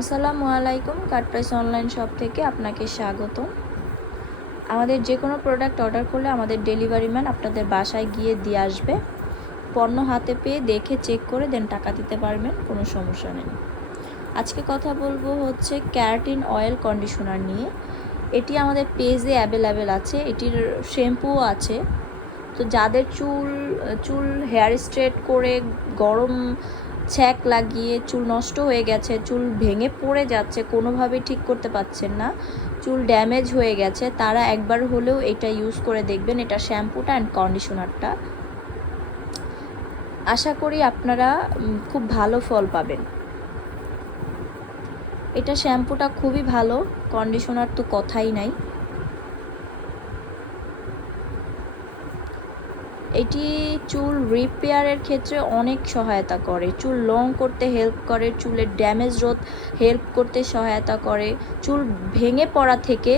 আসসালামু আলাইকুম, কাট price online shop থেকে আপনাকে স্বাগতম। আমাদের যে কোনো প্রোডাক্ট অর্ডার করলে আমাদের ডেলিভারি ম্যান আপনাদের বাসায় গিয়ে দিয়ে আসবে। পণ্য হাতে পেয়ে দেখে চেক করে দেন টাকা দিতে পারবেন, কোনো সমস্যা নেই। আজকে কথা বলবো হচ্ছে ক্যারাটিন অয়েল কন্ডিশনার নিয়ে। এটি আমাদের পেজে অ্যাভেলেবেল আছে, এটির শ্যাম্পুও আছে। তো যাদের চুল হেয়ার স্ট্রেট করে গরম ছ্যাঁক লাগিয়ে চুল নষ্ট হয়ে গেছে, চুল ভেঙে পড়ে যাচ্ছে, কোনোভাবেই ঠিক করতে পারছেন না, চুল ড্যামেজ হয়ে গেছে, তারা একবার হলেও এটা ইউজ করে দেখবেন, এটা শ্যাম্পুটা অ্যান্ড কন্ডিশনারটা। আশা করি আপনারা খুব ভালো ফল পাবেন। এটা শ্যাম্পুটা খুবই ভালো, কন্ডিশনার তো কথাই নাই। এটি চুল রিপেয়ারের ক্ষেত্রে অনেক সহায়তা করে, চুল লং করতে হেল্প করে, চুলের ড্যামেজ রোধ হেল্প করতে সহায়তা করে, চুল ভেঙে পড়া থেকে